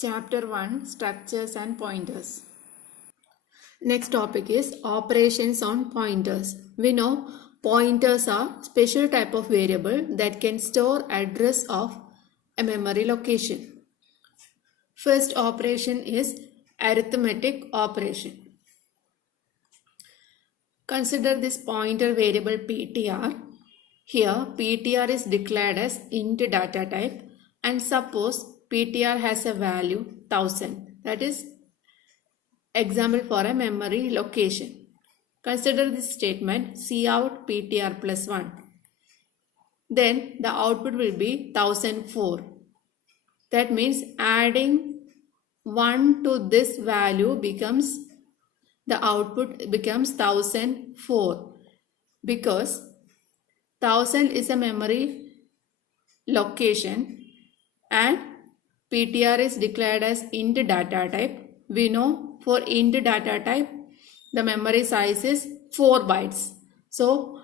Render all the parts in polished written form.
Chapter 1 Structures and Pointers. Next topic is operations on pointers. We know pointers are special type of variable that can store address of a memory location. First operation is arithmetic operation. Consider this pointer variable PTR. Here PTR is declared as int data type and suppose PTR has a value 1000. That is example for a memory location. Consider this statement cout PTR plus 1. Then the output will be 1004. That means adding 1 to this value becomes the output becomes 1004 because 1000 is a memory location and PTR is declared as int data type. We know for int data type the memory size is 4 bytes. So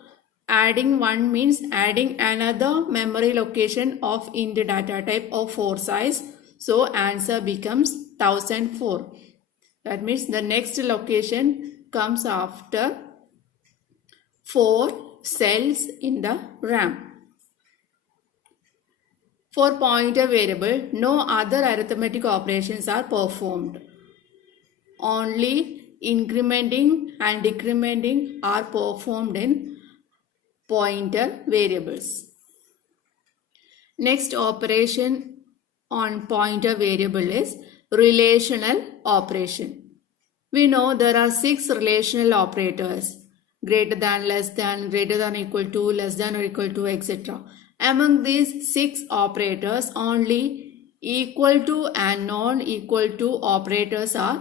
adding 1 means adding another memory location of int data type of 4 size. So answer becomes 1004. That means the next location comes after 4 cells in the RAM. For pointer variable, no other arithmetic operations are performed. Only incrementing and decrementing are performed in pointer variables. Next operation on pointer variable is relational operation. We know there are 6 relational operators: greater than, less than, greater than equal to, less than or equal to, etc. Among these 6 operators, only equal to and non-equal to operators are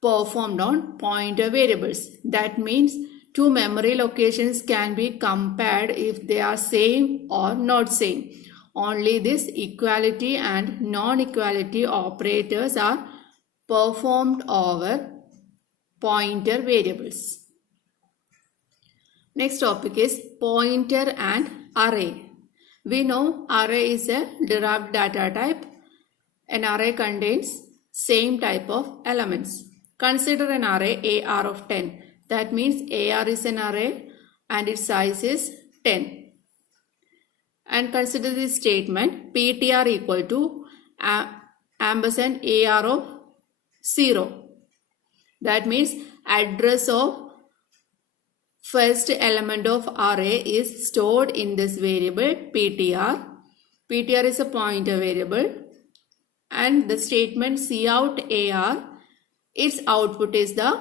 performed on pointer variables. That means two memory locations can be compared if they are same or not same. Only this equality and non-equality operators are performed over pointer variables. Next topic is pointer and array. We know array is a derived data type. An array contains same type of elements. Consider an array AR of 10. That means AR is an array and its size is 10. And consider this statement PTR equal to ampersand AR of 0. That means address of first element of array is stored in this variable PTR. PTR is a pointer variable and the statement cout AR, its output is the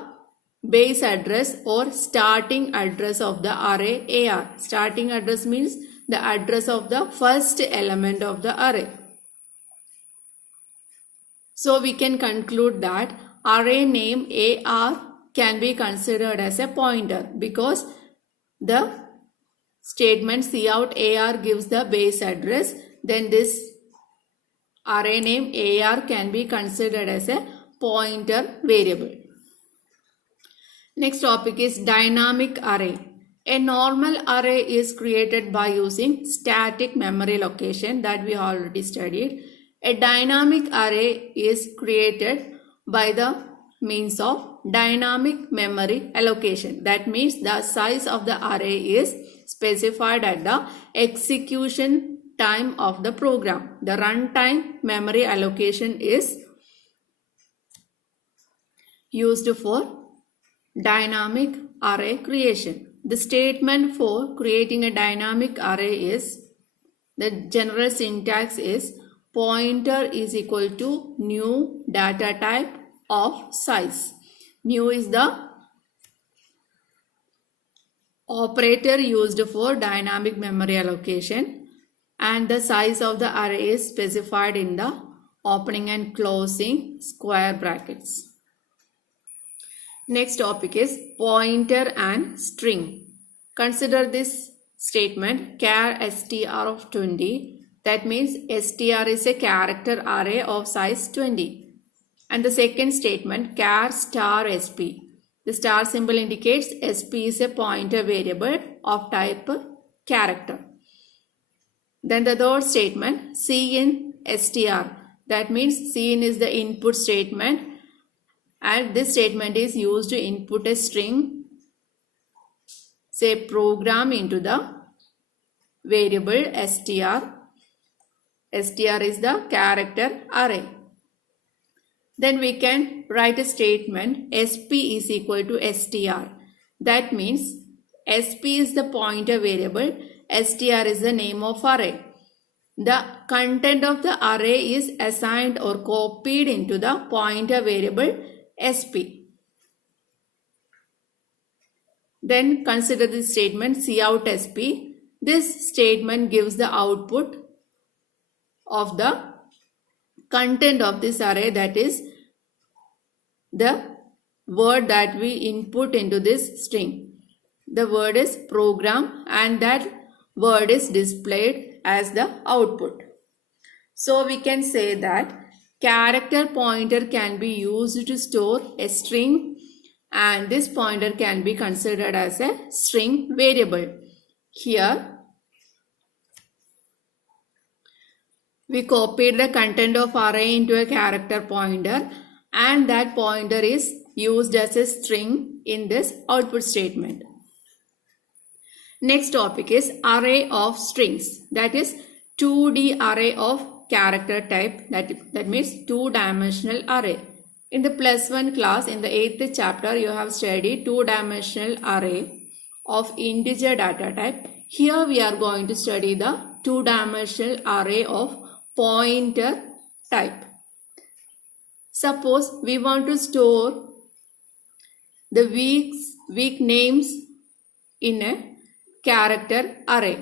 base address or starting address of the array AR. Starting address means the address of the first element of the array. So we can conclude that array name AR can be considered as a pointer because the statement cout AR gives the base address. Then this array name AR can be considered as a pointer variable. Next topic is dynamic array. A normal array is created by using static memory location that we already studied. A dynamic array is created by the means of dynamic memory allocation. That means the size of the array is specified at the execution time of the program. The runtime memory allocation is used for dynamic array creation. The statement for creating a dynamic array is, the general syntax is pointer is equal to new data type of size. New is the operator used for dynamic memory allocation and the size of the array is specified in the opening and closing square brackets. Next topic is pointer and string. Consider this statement char str of 20. That means str is a character array of size 20. And the second statement char star sp. The star symbol indicates sp is a pointer variable of type character. Then the third statement cin str. That means scene is the input statement, and this statement is used to input a string, say program, into the variable str. Str is the character array. Then we can write a statement sp is equal to str. That means sp is the pointer variable, str is the name of array. The content of the array is assigned or copied into the pointer variable sp. Then consider this statement cout sp. This statement gives the output of the content of this array, that is the word that we input into this string. The word is program, and that word is displayed as the output. So we can say that character pointer can be used to store a string, and this pointer can be considered as a string variable. Here we copied the content of array into a character pointer, and that pointer is used as a string in this output statement. Next topic is array of strings, that is 2D array of character type, that means two-dimensional array. In the +1 class, in the 8th chapter, you have studied two-dimensional array of integer data type. Here we are going to study the two-dimensional array of pointer type. Suppose we want to store the week names in a character array.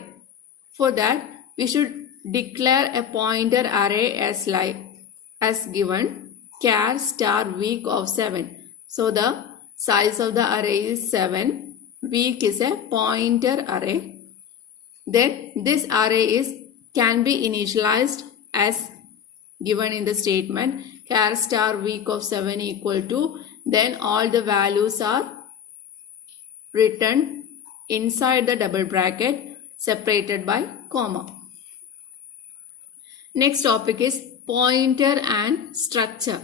For that, we should declare a pointer array as given char star week of 7. So the size of the array is 7. Week is a pointer array. Then this array can be initialized as given in the statement char star week of 7 equal to, then all the values are written inside the double bracket separated by comma. Next topic is pointer and structure.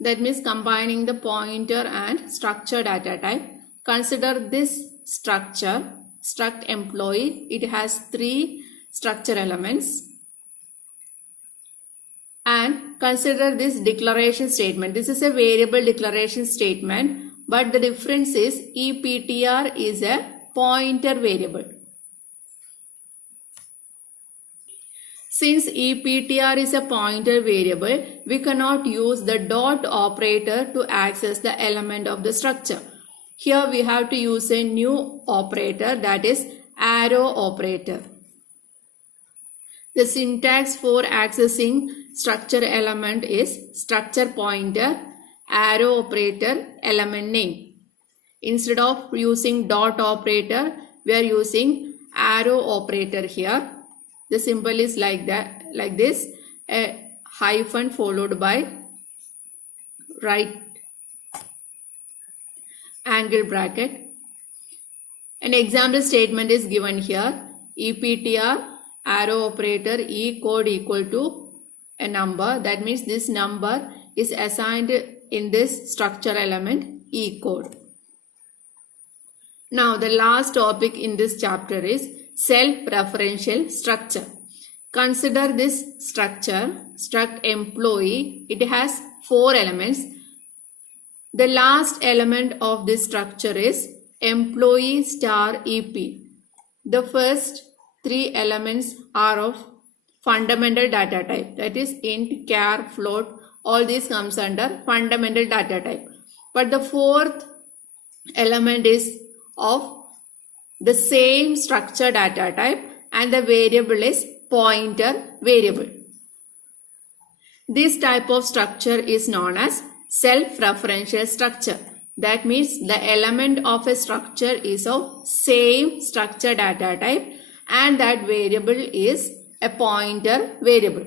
That means combining the pointer and structure data type. Consider this structure, struct employee. It has 3 structure elements. And consider this declaration statement. This is a variable declaration statement, but the difference is EPTR is a pointer variable. Since EPTR is a pointer variable, we cannot use the dot operator to access the element of the structure. Here we have to use a new operator, that is arrow operator. The syntax for accessing structure element is structure pointer, arrow operator, element name. Instead of using dot operator, we are using arrow operator here. The symbol is like this, a hyphen followed by right angle bracket. An example statement is given here. EPTR arrow operator E code equal to a number. That means this number is assigned in this structure element E code. Now the last topic in this chapter is self-referential structure. Consider this structure, struct employee. It has 4 elements. The last element of this structure is employee star EP. The first 3 elements are of fundamental data type, that is int, char, float. All these comes under fundamental data type. But the 4th element is of the same structure data type, and the variable is pointer variable. This type of structure is known as self-referential structure. That means the element of a structure is of same structure data type, and that variable is a pointer variable.